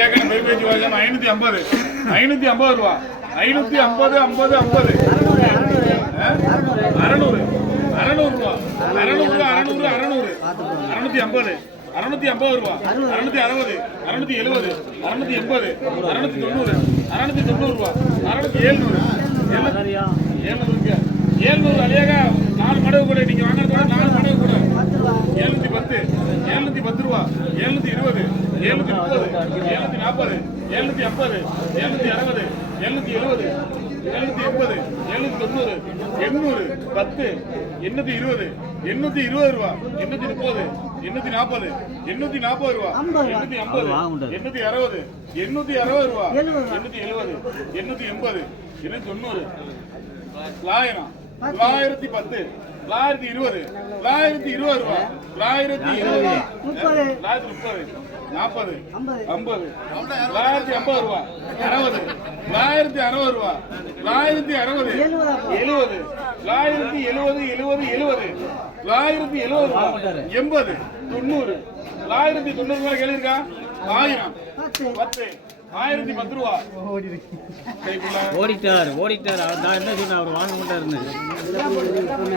கேட்கணும் பெரிய பேச்சு வாங்க ஐநூத்தி ஐம்பது. ஐநூற்றி ஐம்பது ரூபா. ஐநூற்றி ஐம்பது ஐம்பது ஐம்பது. அறநூறு. அறநூறு ரூபா. அறநூறு அறநூறு அறநூறு. அறநூற்றி ஐம்பது. அறுநூத்தி ஐம்பது ரூபா. அறுநூத்தி அறுபது. அறுநூத்தி எழுபது. அறுநூத்தி எண்பது. அறுநூத்தி தொண்ணூறு. அறுநூத்தி தொண்ணூறு ரூபா. அறுநூத்தி ஏழ்நூறு ஏழ்நூறு ஏழ்நூறு அழியாக நாலு மடங்கு கூட நீங்க வாங்குறதோட நாலு மடங்கு கூட எழுநூத்தி பத்து எழுநூத்தி பத்து ரூபா எழுநூத்தி இருபது எழுநூத்தி முப்பது எழுநூத்தி நாற்பது எழுநூத்தி ஐம்பது எழுநூத்தி அறுபது எழுநூத்தி எழுபது எழுநூத்தி எண்பது எழுநூத்தி தொண்ணூறு எண்ணூறு பத்து எண்ணூத்தி இருபது எண்ணூத்தி இருபது ரூபா எண்ணூத்தி முப்பது எண்ணூத்தி நாற்பது எண்ணூத்தி நாற்பது ரூபா எண்ணூத்தி ஐம்பது எண்ணூத்தி அறுபது எண்ணூத்தி அறுபது ரூபா எண்ணூத்தி எழுபது எண்ணூத்தி எண்பது எண்ணூத்தி தொண்ணூறு தொள்ளாயிரம் தொள்ளாயிரத்தி பத்து. தொள்ளாயிரத்தி இருபது. தொள்ளாயிரத்தி இருபது ரூபா. தொள்ளாயிரத்தி இருபது. தொள்ளாயிரத்தி முப்பது. நாற்பது. ஐம்பது. தொள்ளாயிரத்தி ஐம்பது ரூபா. அறுபது. தொள்ளாயிரத்தி அறுபது ரூபா. தொள்ளாயிரத்தி அறுபது. எழுபது. தொள்ளாயிரத்தி எழுபது எழுபது எழுபது. தொள்ளாயிரத்தி எழுபது எண்பது. தொண்ணூறு. தொள்ளாயிரத்தி தொண்ணூறு ரூபாய் கேளுங்கா ஆயிரம். பத்து. ஆயிரத்தி பத்து ரூபா. ஓடிட்டார் ஓடிட்டார். நான் என்ன சொன்னேன் அவர் வாங்க மாட்டாருன்னு.